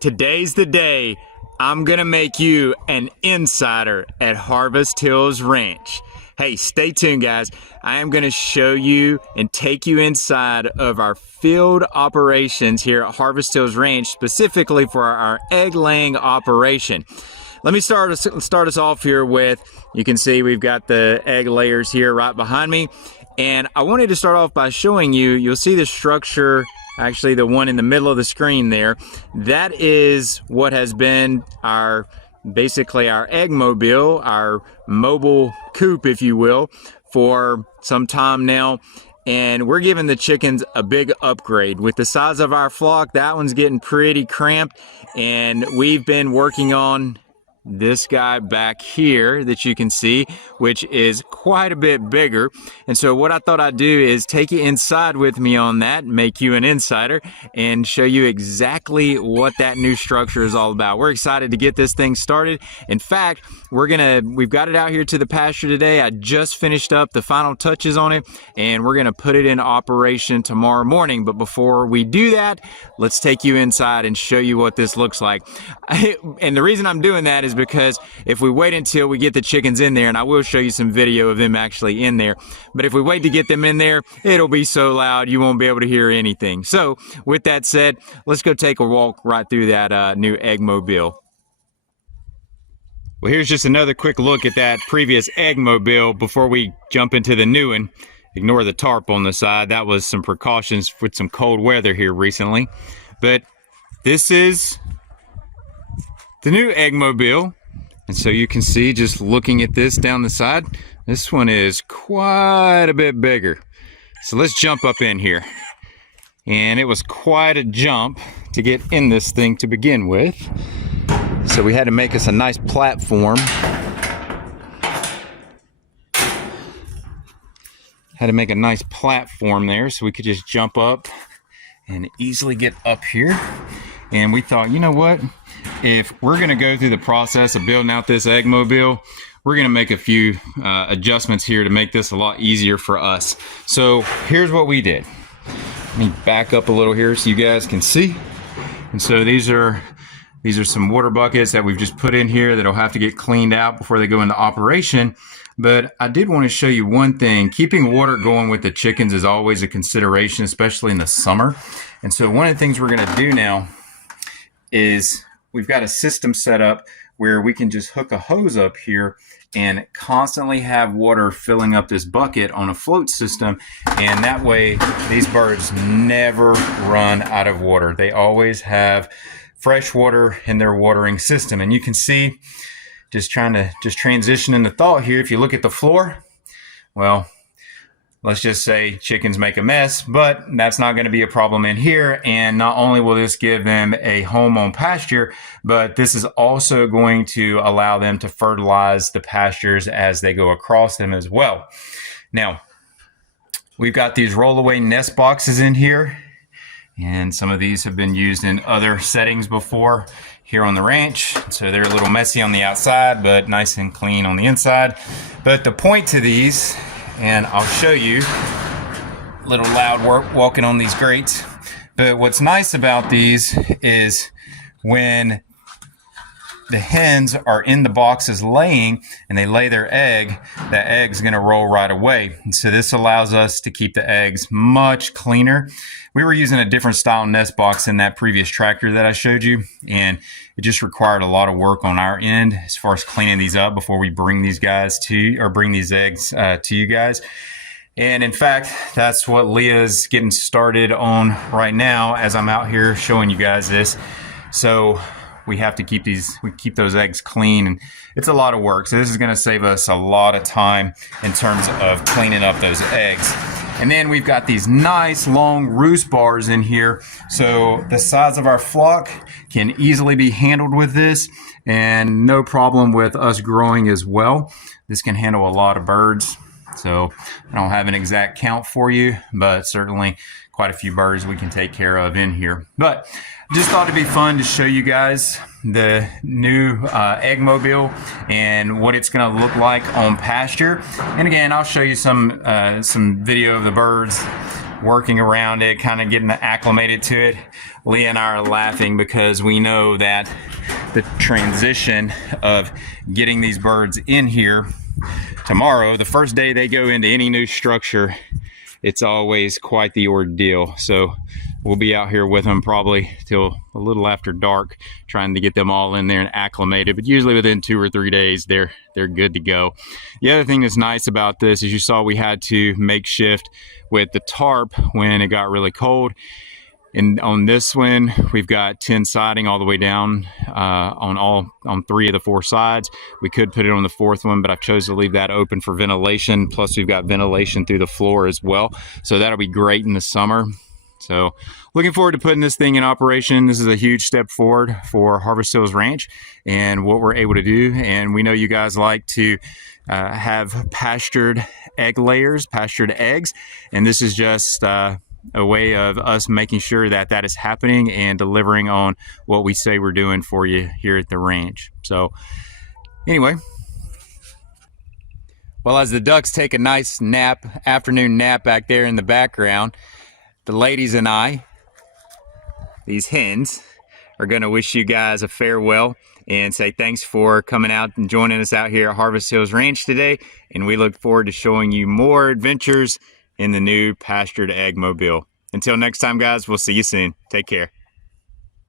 Today's the day I'm gonna make you an insider at Harvest Hills Ranch. Hey, stay tuned, guys. I am gonna show you and take you inside of our field operations here at Harvest Hills Ranch, specifically for our egg laying operation. Let me start us off here with, you can see we've got the egg layers here right behind me. And I wanted to start off by showing you, you'll see the structure, actually the one in the middle of the screen there. That is what has been basically our egg mobile, our mobile coop, if you will, for some time now. And we're giving the chickens a big upgrade. With the size of our flock, that one's getting pretty cramped. And we've been working on this guy back here that you can see, which is quite a bit bigger. And so what I thought I'd do is take you inside with me on that, make you an insider, and show you exactly what that new structure is all about. We're excited to get this thing started. In fact, we've got it out here to the pasture today. I just finished up the final touches on it, and we're gonna put it in operation tomorrow morning. But before we do that, let's take you inside and show you what this looks like. And the reason I'm doing that is because if we wait until we get the chickens in there, and I will show you some video of them actually in there, but if we wait to get them in there, it'll be so loud you won't be able to hear anything. So with that said, let's go take a walk right through that new egg mobile. Well, here's just another quick look at that previous egg mobile before we jump into the new one. Ignore the tarp on the side. That was some precautions with some cold weather here recently. But this is the new egg mobile. And so you can see, just looking at this down the side, this one is quite a bit bigger. So let's jump up in here. And it was quite a jump to get in this thing to begin with. So we had to make us a nice platform. Had to make a nice platform there so we could just jump up and easily get up here. And we thought, you know what? If we're gonna go through the process of building out this egg mobile, we're gonna make a few adjustments here to make this a lot easier for us. So here's what we did. Let me back up a little here so you guys can see. And so these are some water buckets that we've just put in here that'll have to get cleaned out before they go into operation. But I did want to show you one thing. Keeping water going with the chickens is always a consideration, especially in the summer. And so one of the things we're gonna do now is we've got a system set up where we can just hook a hose up here and constantly have water filling up this bucket on a float system. And that way, these birds never run out of water. They always have fresh water in their watering system. And you can see, just transition into thought here. If you look at the floor, well, let's just say chickens make a mess, but that's not going to be a problem in here. And not only will this give them a home on pasture, but this is also going to allow them to fertilize the pastures as they go across them as well. Now, we've got these rollaway nest boxes in here, and some of these have been used in other settings before here on the ranch. So they're a little messy on the outside, but nice and clean on the inside. But the point to these, and I'll show you, a little loud work walking on these grates. But what's nice about these is when the hens are in the boxes laying and they lay their egg, that egg's gonna roll right away. And so this allows us to keep the eggs much cleaner. We were using a different style nest box in that previous tractor that I showed you, and it just required a lot of work on our end as far as cleaning these up before we bring these eggs to you guys. And in fact, that's what Leah's getting started on right now as I'm out here showing you guys this. So we have to keep those eggs clean, and it's a lot of work. So this is going to save us a lot of time in terms of cleaning up those eggs. And then we've got these nice long roost bars in here. So the size of our flock can easily be handled with this, and no problem with us growing as well. This can handle a lot of birds. So I don't have an exact count for you, but certainly quite a few birds we can take care of in here. But just thought it'd be fun to show you guys the new egg mobile and what it's going to look like on pasture. And again, I'll show you some video of the birds working around it, kind of getting acclimated to it. Leah and I are laughing because we know that the transition of getting these birds in here tomorrow, the first day they go into any new structure, it's always quite the ordeal. So we'll be out here with them probably till a little after dark, trying to get them all in there and acclimated. But usually within 2 or 3 days, they're good to go. The other thing that's nice about this is you saw we had to makeshift with the tarp when it got really cold. And on this one, we've got tin siding all the way down on 3 of the 4 sides. We could put it on the 4th one, but I've chosen to leave that open for ventilation. Plus, we've got ventilation through the floor as well. So that'll be great in the summer. So looking forward to putting this thing in operation. This is a huge step forward for Harvest Hills Ranch and what we're able to do. And we know you guys like to have pastured egg layers, pastured eggs. And this is just a way of us making sure that that is happening and delivering on what we say we're doing for you here at the ranch. So anyway, well, as the ducks take a nice nap, afternoon nap back there in the background, the ladies and I, these hens, are going to wish you guys a farewell and say thanks for coming out and joining us out here at Harvest Hills Ranch today. And we look forward to showing you more adventures in the new pastured egg mobile. Until next time, guys, we'll see you soon. Take care.